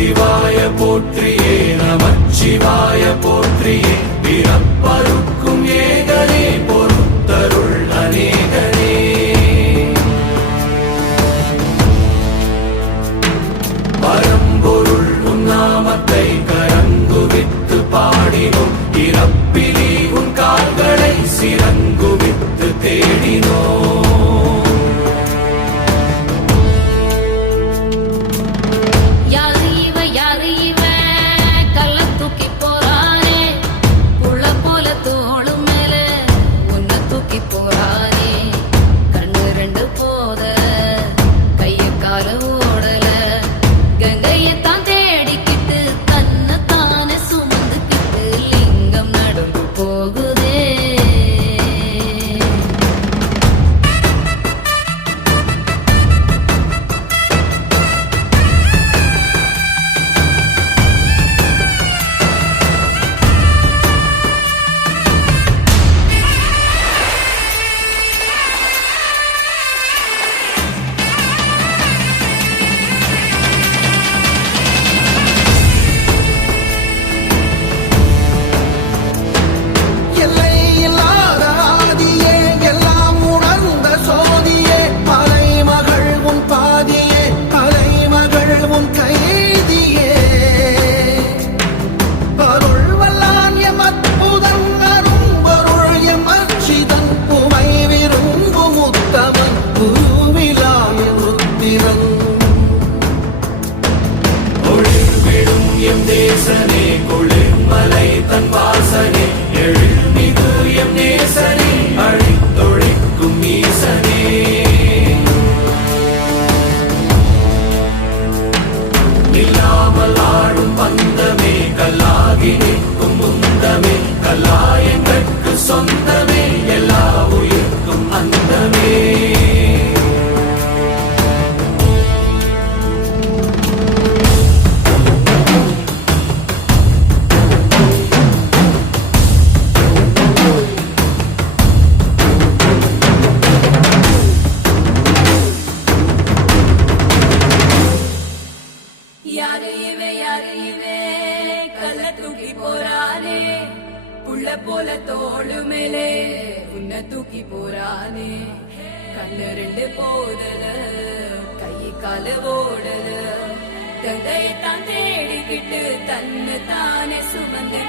சிவாய போற்றியே நமச்சிவாய போற்றியே பிறப்பருக்கும் ஏகனே பொறுத்தருள் அநேகனே பரம்பொருள் உன் நாமத்தை கரங்குவித்து பாடினோம் இறப்பிலி உன் கால்களை சிறங்குவித்து தேடினோம் சொந்தமே எல்லா உயிர்க்கும் அந்தமே யாரு இவே கல்ல தூக்கி போறானே புள்ள போல தோளு மேலே உன்னை தூக்கி போறானே கண்ணு ரெண்டு போதல கை கால ஓடல தந்தையத்தான் தேடிக்கிட்டு தன்னை தானே சுமந்து